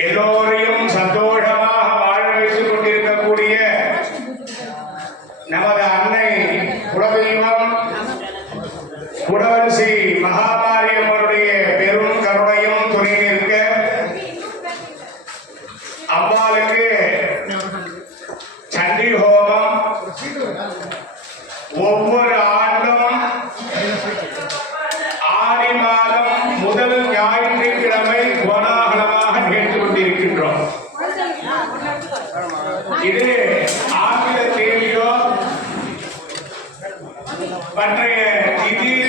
எல்லோரையும் சந்தோஷமாக வாழ வைத்துக் கொண்டிருக்கக்கூடிய நமது அன்னை குலதெய்வம் குடவரிசி மகா பற்றைய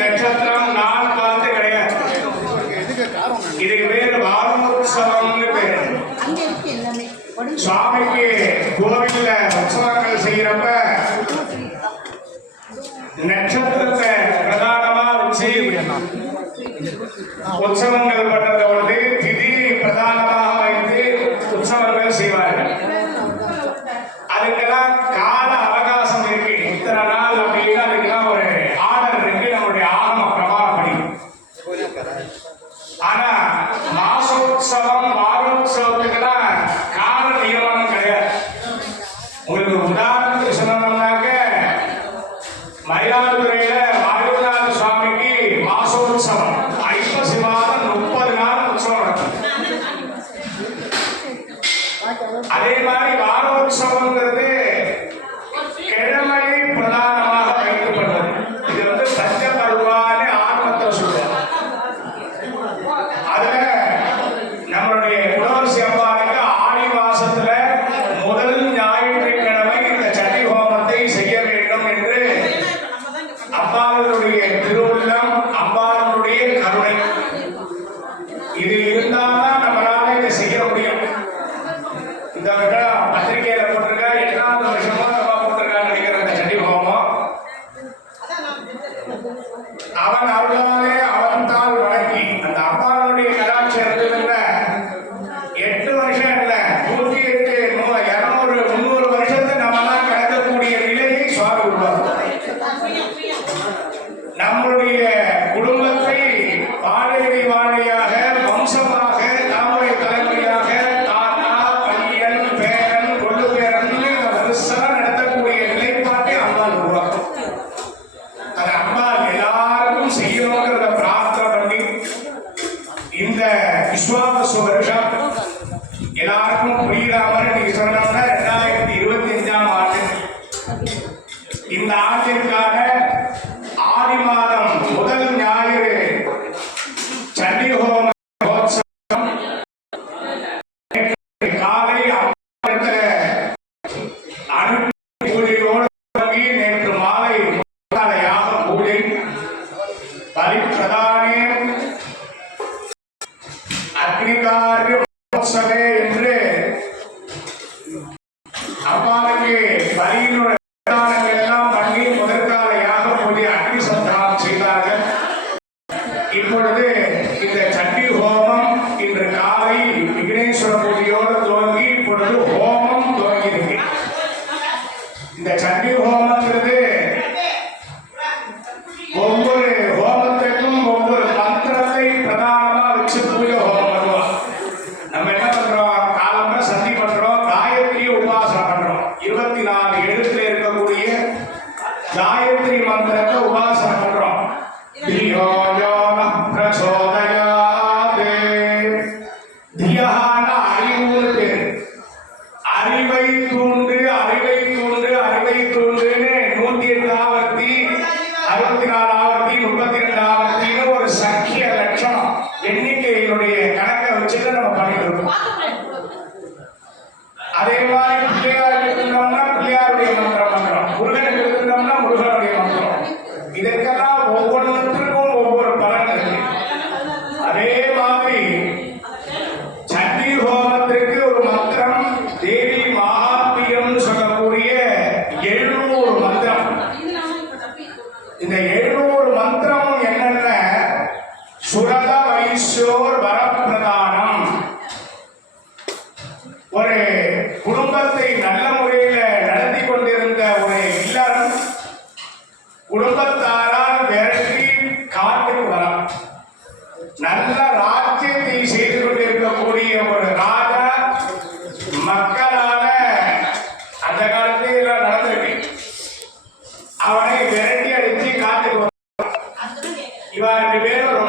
நட்சத்திரம் நாள் பார்த்து கிடையாது. இதுக்கு பேர் வாரோத்சவம்னு பேர். சுவாமிக்கு கோவில்ல உற்சவங்கள் செய்யறப்ப நட்சத்திரத்தை பிரதானமா வச்சு உற்சவங்கள் அவனை விரட்டி அடிச்சு காட்டுக்கு இவா ரெண்டு பேரும்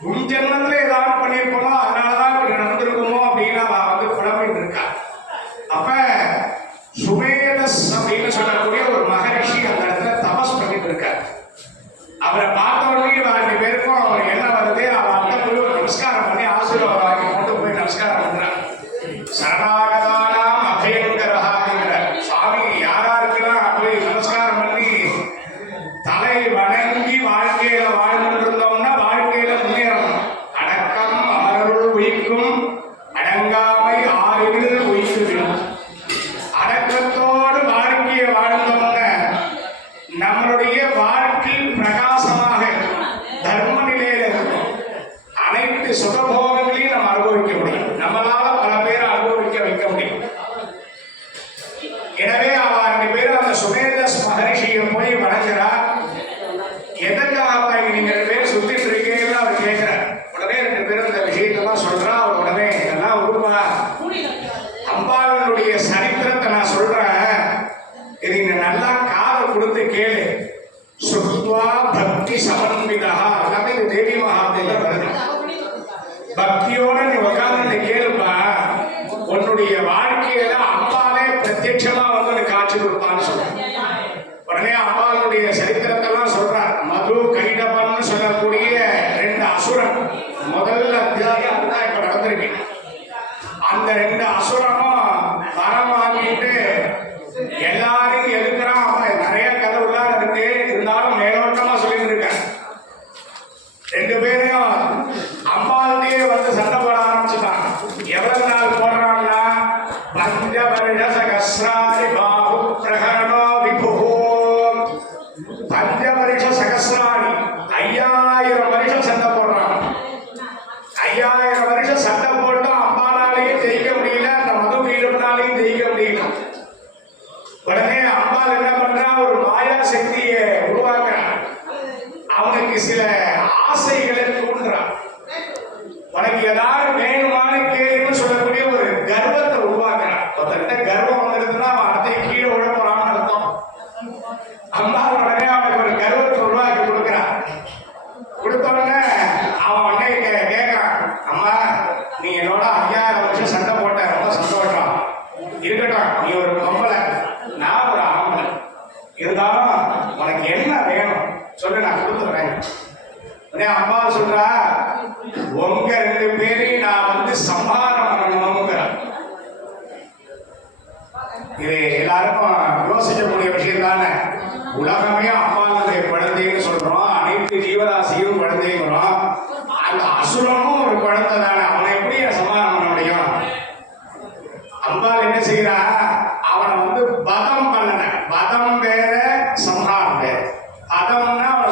உன் ஜென்மத்துல ஏதாவது பண்ணியிருக்கோமோ அதனாலதான் இப்படி நடந்திருக்குமோ அப்படின்னு அவ வந்து புலம்பிட்டு இருக்கா அப்ப சுமேதஸ் அப்படின்னு சொல்லக்கூடிய ஒரு மகரிஷி அந்த இடத்துல தபஸ் பண்ணிட்டு இருக்கார் அவரை பார்க்க பக்தியோட நீ உக்காந்து கேளு. That's what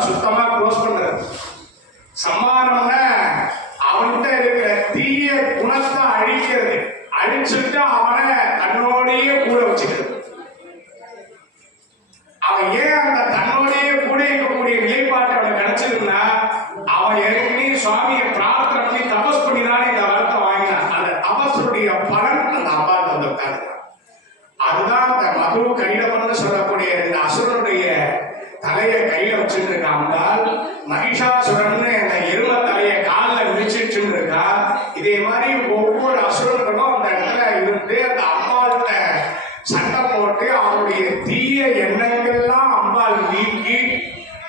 su tamaco los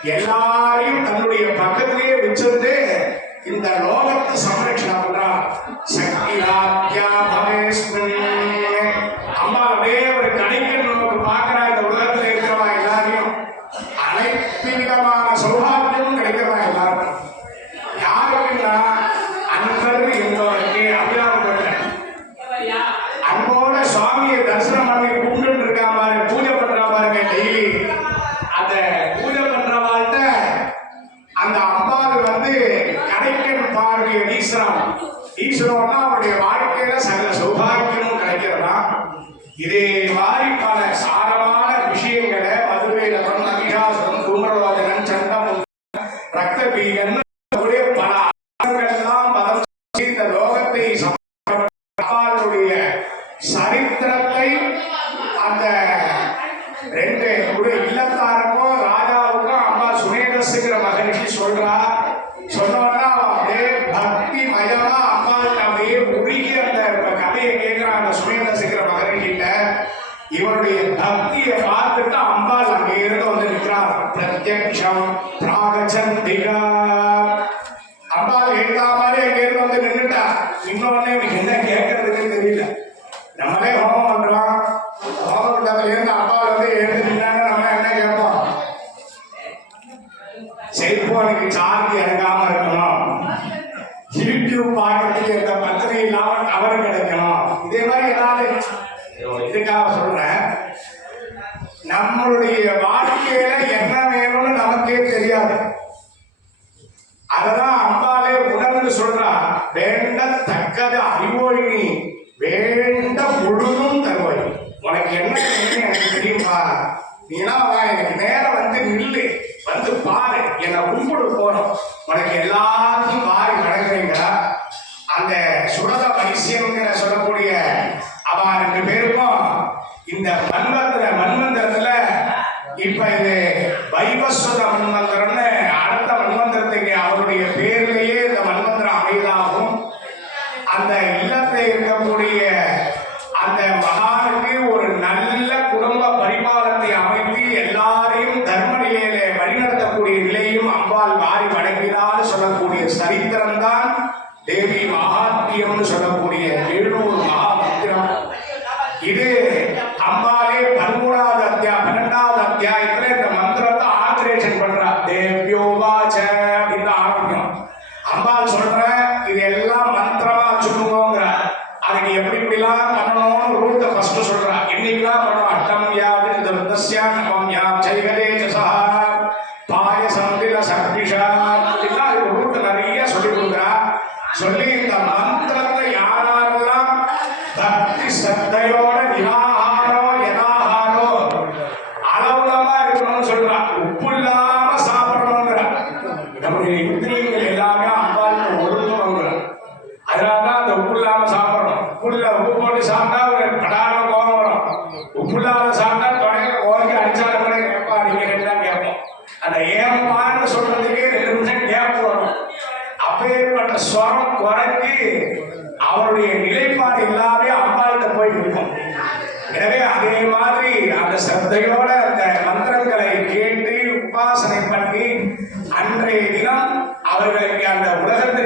点啦、啊。வந்து கணக்கன் பார்வையில் ஈஸ்வரன். ஈஸ்வரன்னா அவருடைய வாழ்க்கையில சகல சௌபாகியமும் கிடைக்கிறதா? இதே மாதிரி பல சார இவருடைய பக்தியை பார்த்துட்டு அம்பாள் அங்கிருந்து வந்து நிற்கிறார். பிரத்யக்ஷம் பிராகச்சந்திகா. அம்பாள் கேட்கா மாதிரி அங்கிருந்து வந்து நின்றுட்டா. இன்னொன்னு என்ன கேட்க வேண்ட தக்கது அறிவோழினி உபாசனை பண்ணி அன்றைய தினம் அவர்களுக்கு அந்த உலகத்தை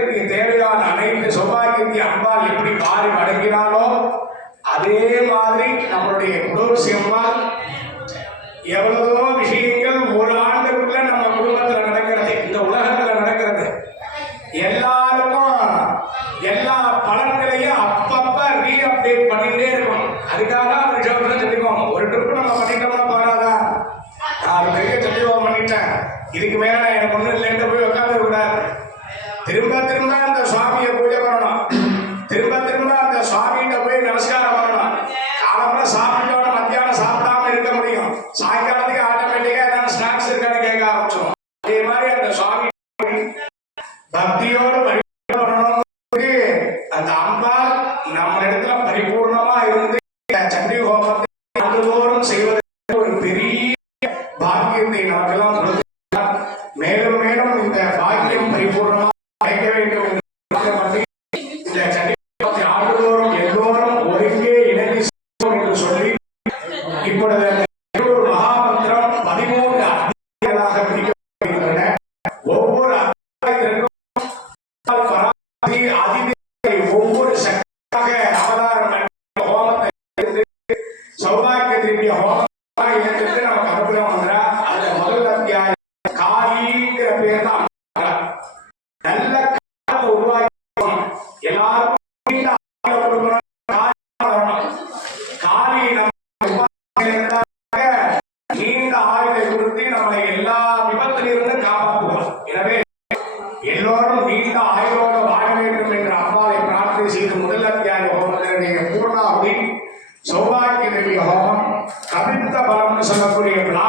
சொன்னக்கூடிய விழா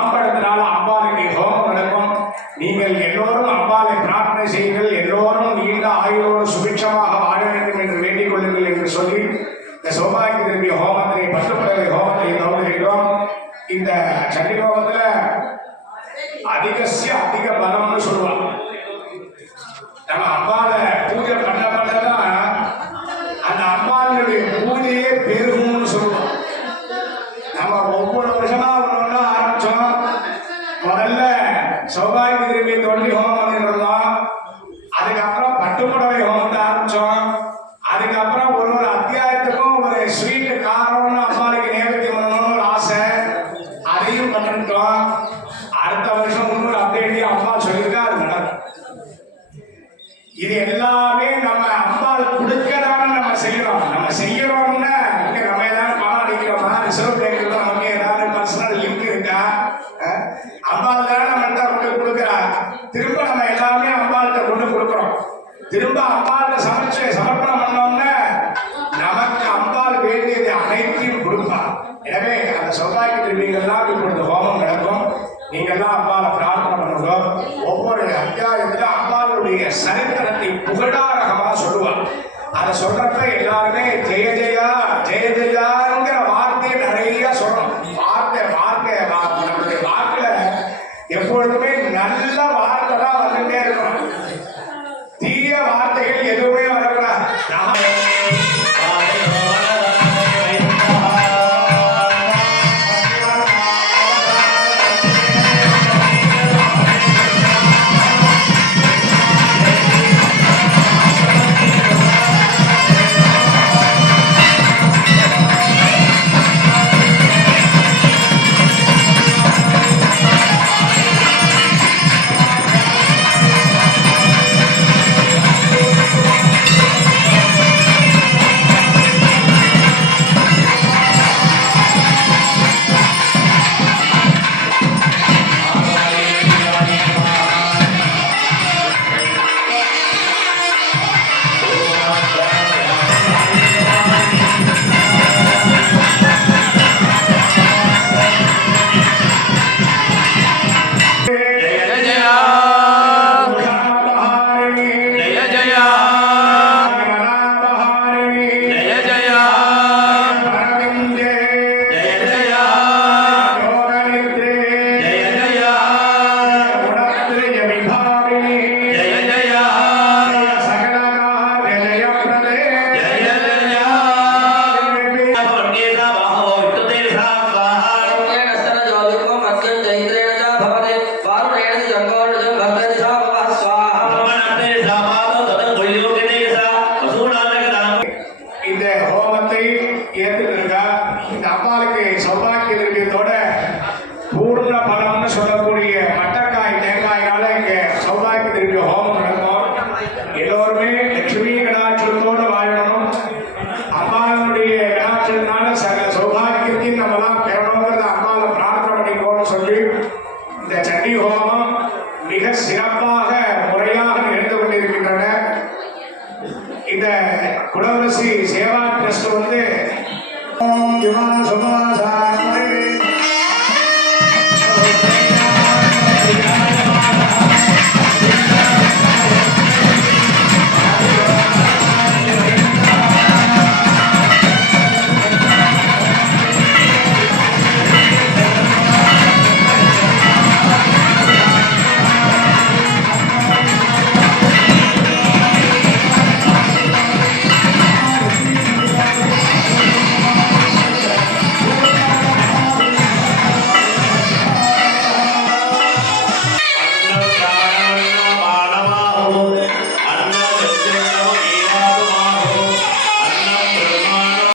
அதுக்கப்புறம் பட்டுமுடவை விரும்பிகள்லாம் இப்பொழுது ஹோமம் நடக்கும். நீங்கள்லாம் அப்பாவை பிரார்த்தனை பண்ணுங்க ஒவ்வொரு அத்தியாயத்திலும் அப்பாவுடைய சரித்திரத்தை புகழா ഏതെങ്കിലും